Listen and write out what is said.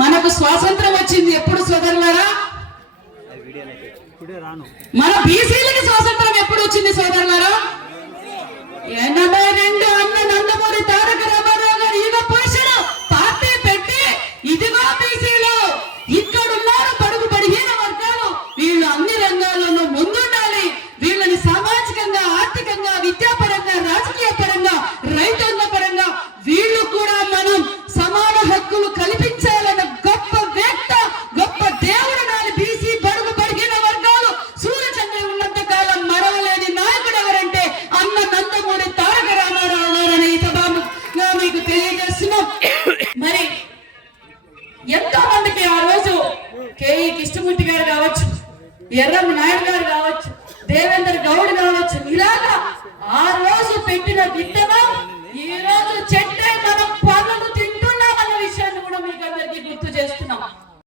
మనకు స్వాతంత్రం వచ్చింది ఎప్పుడు సోదరులారా? మన బీసీలకి స్వాతంత్రం ఎప్పుడు వచ్చింది సోదరులారా? 82 అన్న నందమూరి తారక రామారావు గారు యుగ పురుషుడు పార్టీ పెట్టి ఇదిగో బీసీలు ఇక్కడున్నారు, బడుగు బడిహీన వర్గాలు, వీళ్ళు అన్ని రంగాల్లోనూ ముందుండాలి, వీళ్ళని సామాజికంగా, ఆర్థికంగా, విద్యాపరంగా, రాజకీయ పరంగా, రైతాంగ పరంగా వీళ్ళు కూడా మనం సమాన హక్కులు కల్పించాలన్న గొప్ప వ్యక్త, గొప్ప దేవుడు నాలి బీసీ బడుగు బడిహీన వర్గాలు సూర్యచంద్ర ఉన్నంత కాలం మరవలేని నాయకుడు ఎవరంటే అన్న నందమూరి తారక రామారావు గారని ఈ సభగా మీకు తెలియజేస్తున్నాం. మరి ఎంతో మందికి ఆ రోజు కేఈ కృష్ణమూర్తి గారు కావచ్చు, ఎర్రమ్మ నాయుడు గారు కావచ్చు, దేవేందర్ గౌడ్ కావచ్చు, ఇలాగా ఆ రోజు పెట్టిన విత్తనం ఈ రోజు చెట్టే మనం పనులు తింటున్నాం అన్న విషయాన్ని కూడా మీకు అందరికీ గుర్తు చేస్తున్నాం.